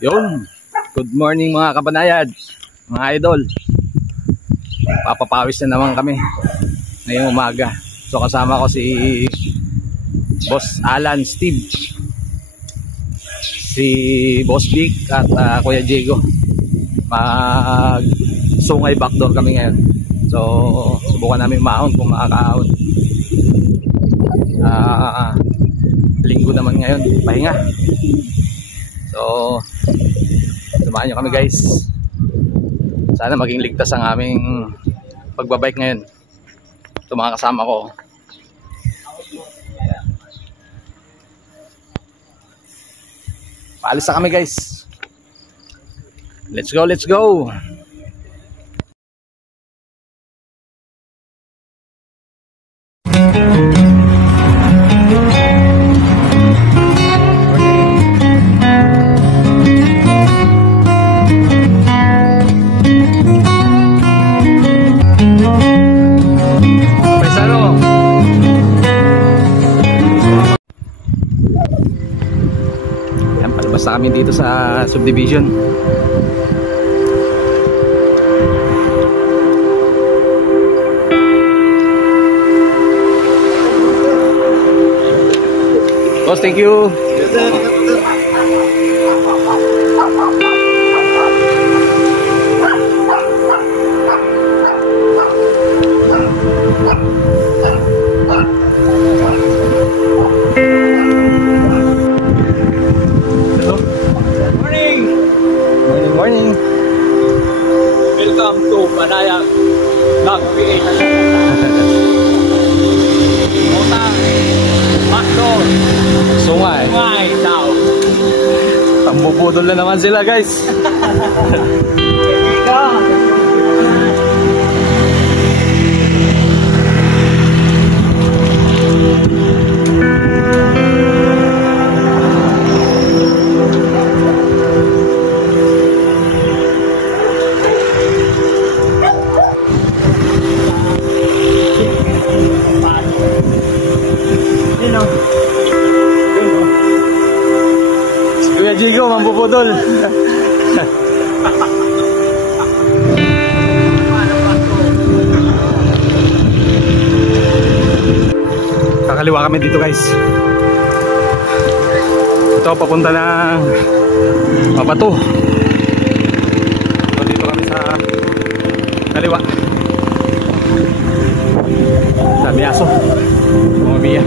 Yun, good morning mga kabanayad, mga idol. Papapawis na naman kami ngayong umaga. So kasama ko si Boss Alan, Steve, si Boss Vic at Kuya Diego. Mag sungay backdoor kami ngayon. So subukan namin maahon kung makakaahon. Linggo naman ngayon, pahinga. So samahan nyo kami guys. Sana maging ligtas ang aming pagbabike ngayon. Ito mga kasama ko. Paalis na kami guys. Let's go, let's go. Basta kami dito sa subdivision. Boss, thank you. Morning. Welcome to Banayag Vlog PH. Utang, backdoor, Sungay. sungay daw. Tambupudol na naman sila guys. Kuya Diego, mambupudol. Kakaliwa kami dito guys. Ito papunta ng Mabato. So dito kami sa kaliwa. Sabi aso. Umiya.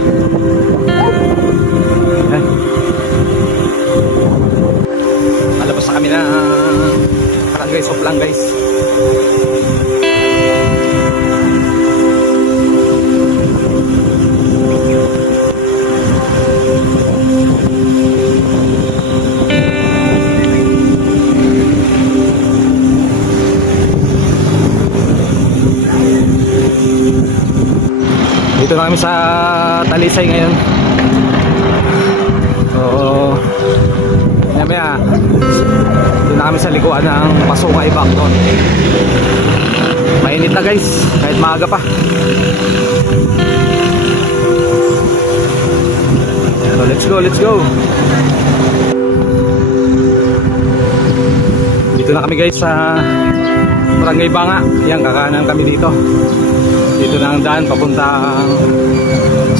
Malabas na kami na Barangay Soplang guys. Dito na kami sa Talisay ngayon. So maya doon na kami sa likuan ng Pasungay backdoor. Mainit na guys, kahit maaga pa. So let's go, let's go. Dito na kami guys sa Barangay Banga. Yan, kakanan kami dito. Dito na ang daan papuntang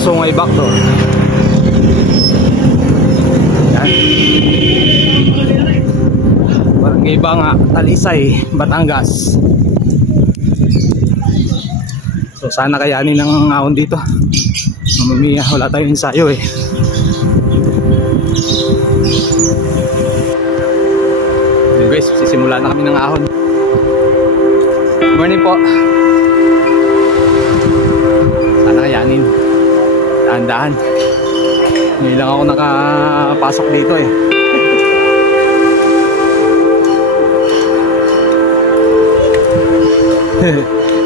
Sungay backdoor. Yan, Barangay Banga, Talisay, Batangas. So sana kayanin ng ahon dito. Mamimiya, wala tayong ensayo eh. Anyways, sisimula na kami ng ahon. Good morning po. Sana kayanin. Dahan-dahan. Ngayon lang ako nakapasok dito eh.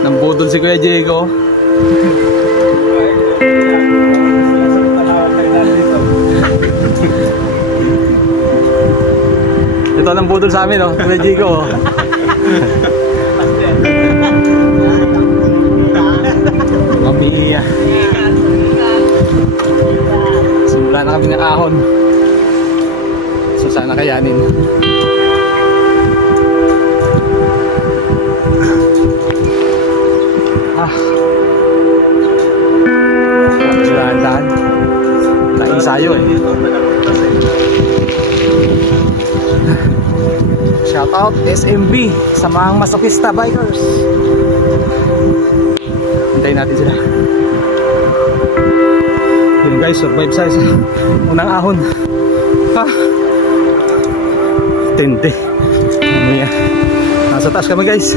Nambudol si Kuya Diego. Ito ang budol sa amin, oh, Kuya Diego. Mamiya. Simula na kami ng ahon. So sana kayanin. Dahan-dahan. Naisayo eh. Shout out SMB sa mga masokista bikers. Hintayin natin sila. Yun guys, survive sa unang ahon. Tindi. Mamaya. Nasa taas kami guys.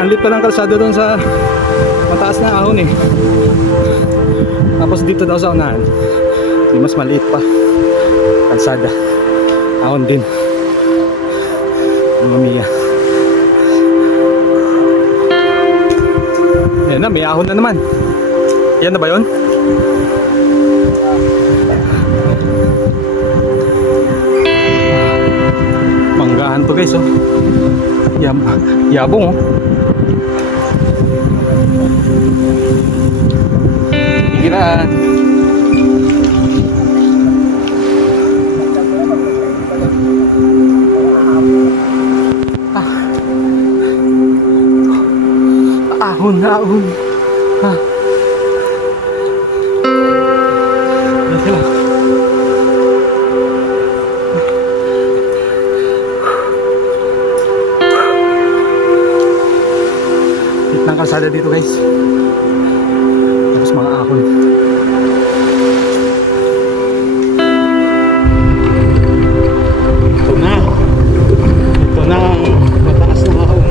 Ang lit pa lang kalsada doon sa mataas na ahon eh. Tapos dito daw sa unahan, mas maliit pa kalsada, ahon din. Mamaya. Yan na, may ahon na naman. Yan na ba yun? Manggahan to guys oh. Yabong oh. Pikiran. Ahon. Yan sila. Ng kalsada dito guys. Tapos mga ahon. Ito na ang mataas na ahon.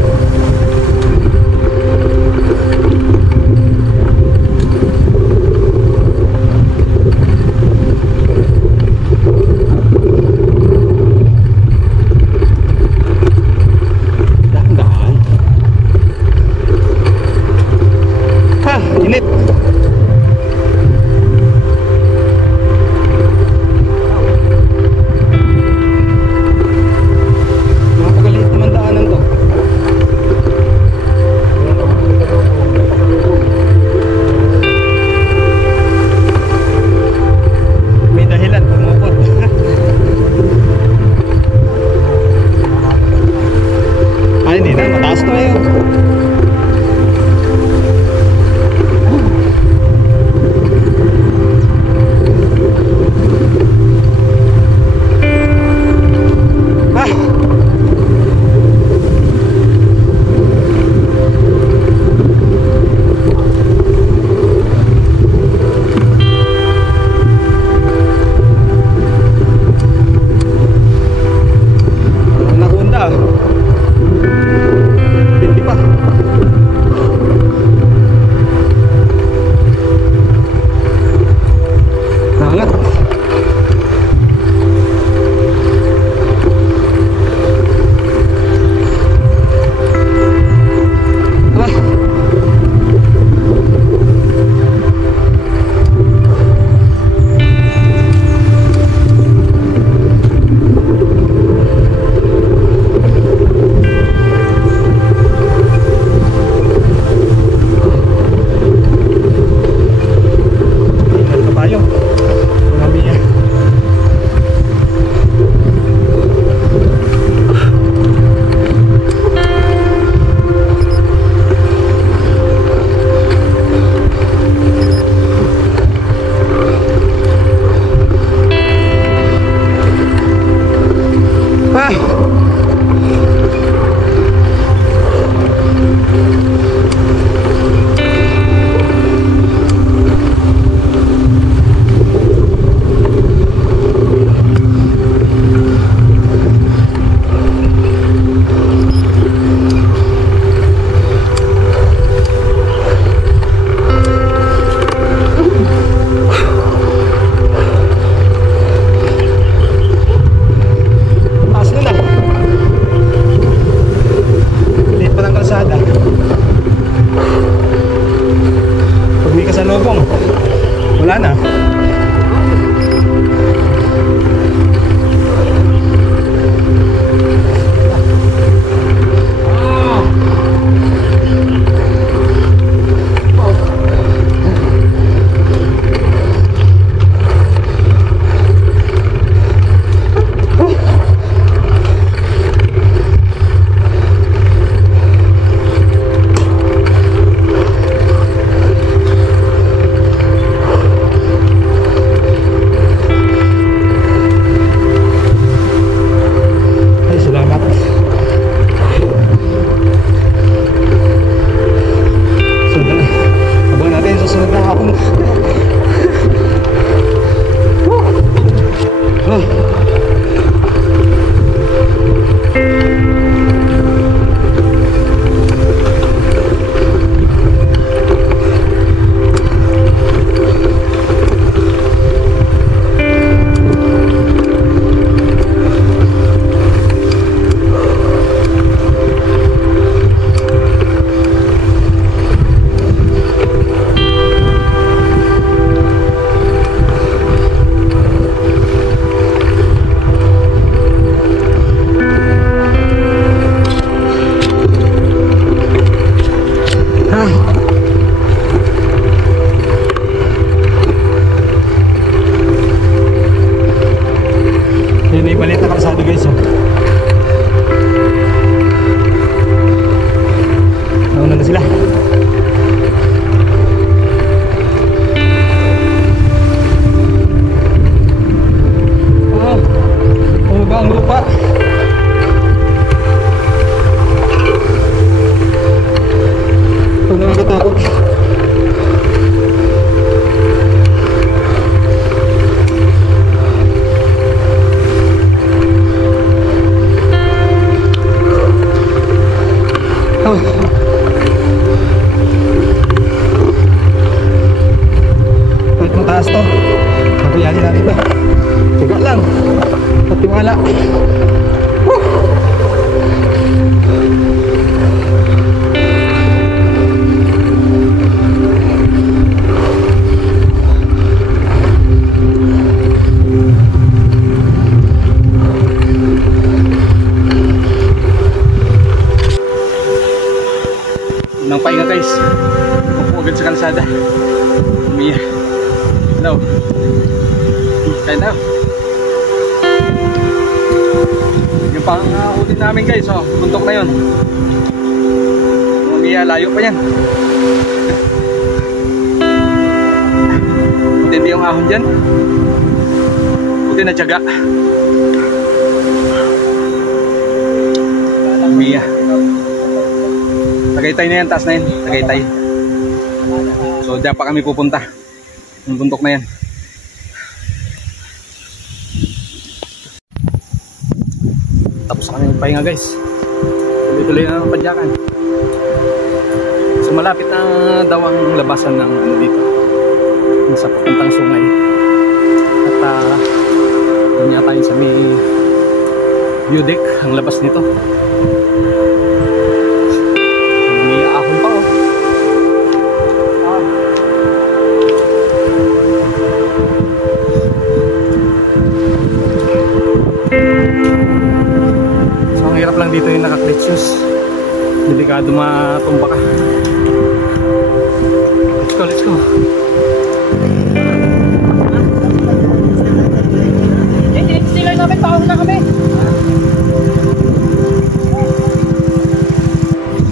Kain na. Yung panghuli namin guys, oh, buntok na yun. Umiya, layo pa yan. Matindi yung ahon dyan. Buti na tiyaga. Umiya. Tagaytay na yan, taas na yan. Tagaytay. So dyan pa kami pupunta. Yung buntok na yan. Tapos na kami magpahinga guys. Tuloy-tuloy na ang padyakan. So malapit na daw ang labasan ng ano dito, sa papuntang Sungay. At doon yata yung sa may view deck ang labas nito. May ahon pa oh. So ang hirap lang dito yung naka-clutch shoes. Delikado matumba ka. Let's go. Sila namin, paahon na kami.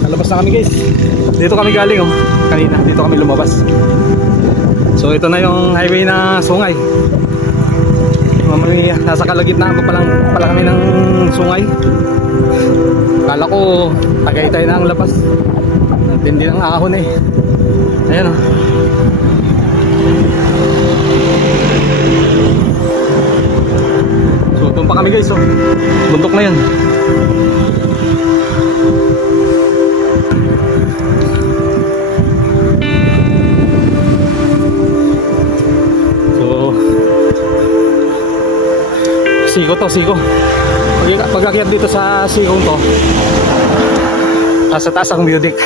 Nalabas na kami guys. Dito kami galing oh. Kanina, dito kami lumabas. So ito na yung highway na Sungay. Mamaya, nasa kalagitnaan pa lang kami ng Sungay. Kala ko Tagaytay na ang labas. Tindi ng ahon eh. Ayan oh. So doon pa kami guys oh. Buntok na yan. So Siko. Pag-akyat dito sa Sikong to, nasa taas ang view deck.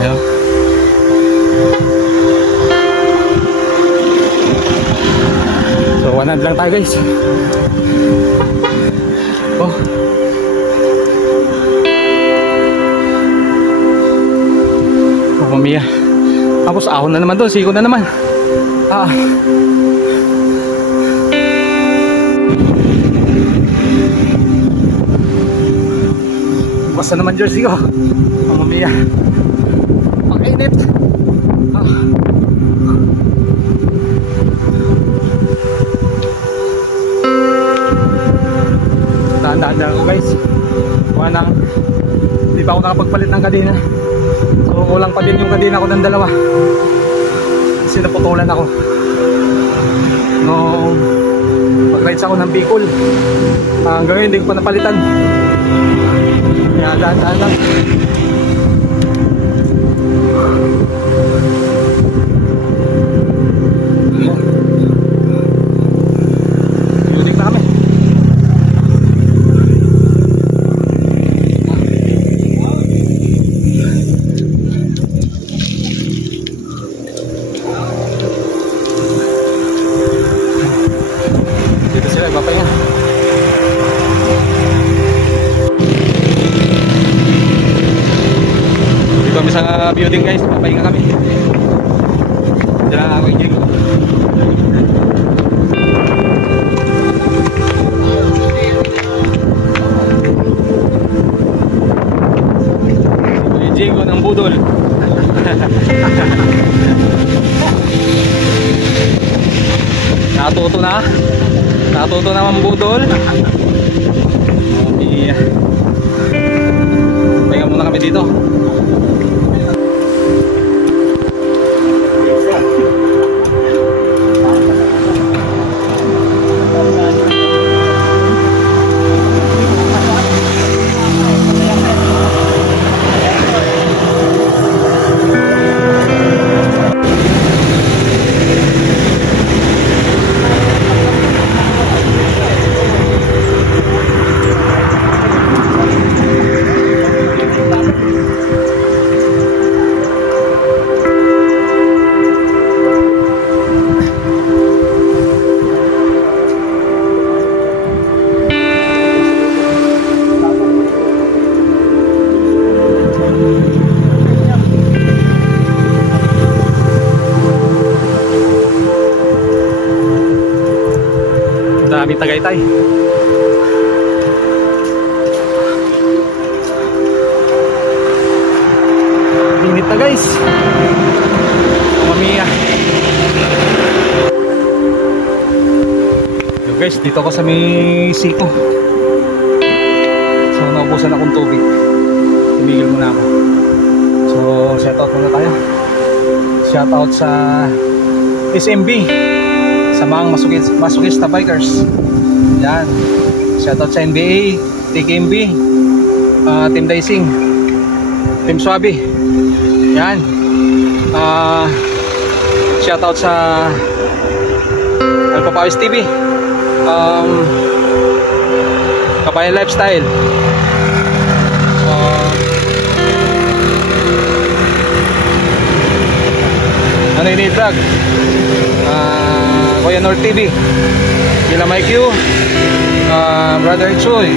Ayan. So 100 lang tayo guys. Oh. Mamiya. Tapos ahon na naman doon, Siko na naman. Basta naman jersey ko. Mamiya. Pakainit. Dahan-dahan ako guys. Hindi pa ako nakapagpalit ng kadena. So kulang pa din yung kadena ko ng dalawa. Kasi naputulan ako nung mag-rides ako ng Bicol. Hanggang ngayon hindi ko pa napalitan. Kaya dahan-dahan lang. Yunik na kami. Dito sila ipapahinga. Dito kami sa building guys, papahinga kami. Diyan lang ako yung Diego ng budol. Natuto na ang budol. Okay. Pahinga muna kami dito. Tagaytay. Init na guys. Mamiya. So guys, dito ako sa may siko. So naubusan akong tubig. Tumigil muna ako. So shoutout muna tayo. Shoutout sa SMB, sa mga masukista bikers. Yan. Shoutout sa NBA, TKMB, Team Dicing, Team Swabi. Yan. Shoutout sa Alpha Pawis TV, Kabayan Lifestyle, Nanay Vlog, Kuya North TV, Kila Mike Q, Brother Choy,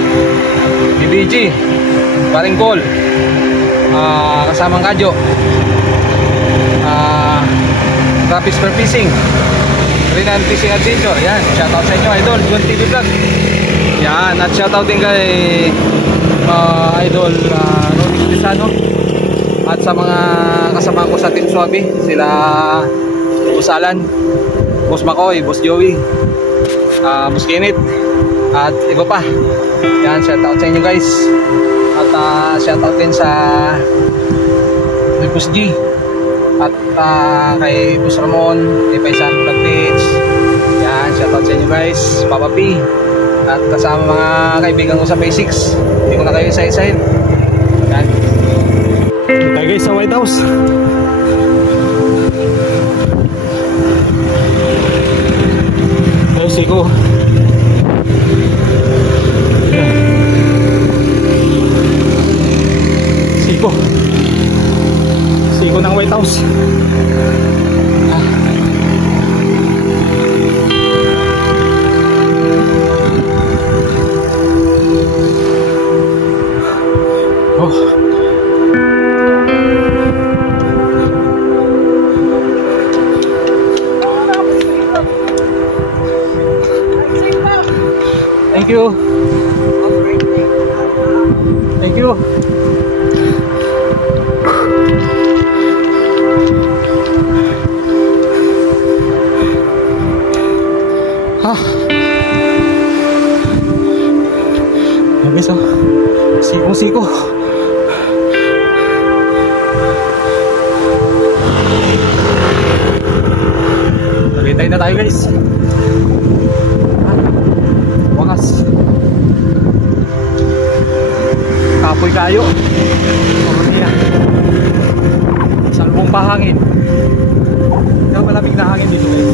BBG, Paring Cole, kasamang Kadyo, Rapis for Fishing, Rinan Fishing Adventure. Yan, shoutout sa inyo idol, John TV Vlog. Yan, at shoutout din kay idol Ronnie Pisano, at sa mga kasama ko sa Team Swabi, sila Boss Alan, Boss Makoy, Boss Joey, Boss Kenneth, at iba pa. Yan, shoutout sa inyo guys. At shoutout din sa Boss G, at kay Boss Ramon, kay Paisan Vlog Page. Yan, shoutout sa inyo guys. Papa P, at kasama mga kaibigan ko sa Basics. Hindi ko na kayo isa-isahin. Yan. Tayo guys sa White House. Tayo siko. Siko. Siko ng White House. Thank you. Thank you. Guys, siko-siko. Tagaytay na tayo guys. Wakas. Kapoy kayo. Salbong pahangin. Pero malamig na hangin dito guys.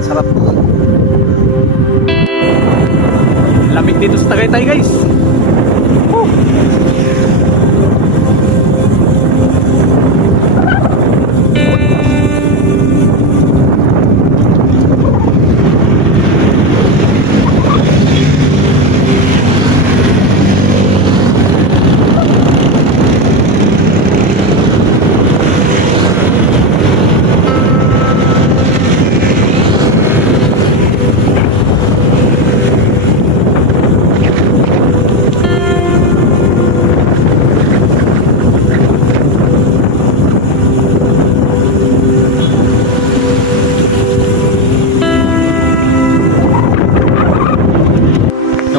Sarap. Lamig dito sa Tagaytay guys.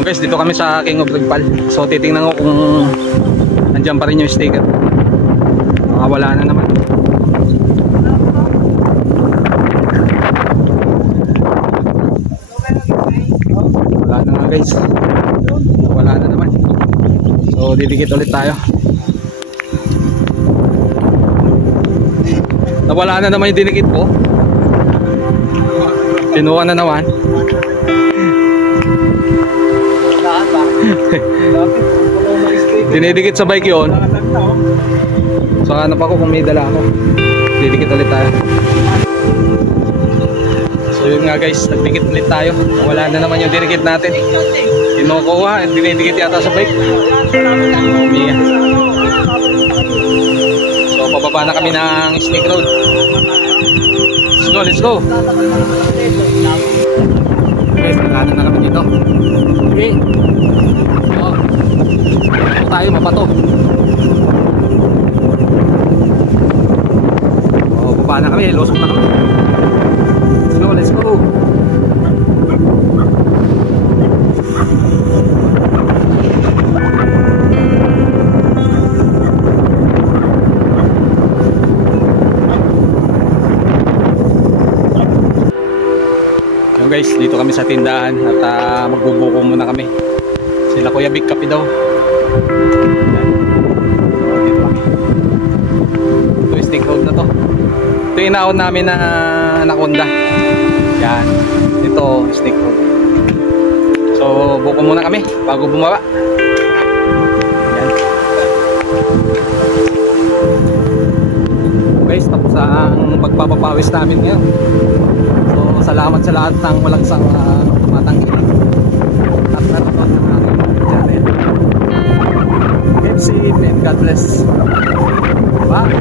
Guys, dito kami sa King of Rigpal. So titingnan ko kung nandiyan pa rin yung sticker. Wala na naman. Wala na nga guys. Wala na naman. So didikit ulit tayo. Nawala na naman yung dinikit ko. Kinuha na naman. Dinidikit sa bike yun. So hanap ako kung may dala ako. Didikit ulit tayo. So yun nga guys, nagdikit ulit tayo. Wala na naman yung dinikit natin. Kinukuha, dinidikit yata sa bike. So pababa na kami ng Snake Road. Let's go, let's go. Guys, nagkanan na kami dito. Okay. So, tayo mapato. Oh, baba na kami, lusok na kami. Let's go. So guys, dito kami sa tindahan at magbubuko muna kami. Sila Kuya Big Kape daw. Ito yung stick road na to. Ito yung inaon namin na Anaconda. Yan. Ito, stick road. So, buko muna kami bago bumaba. Yan. Guys, tapos ang pagpapapawis namin ngayon. So, salamat sa lahat ng walang sang matangkilik. At nanonood ng aking channel. Keep safe and God bless. Bye!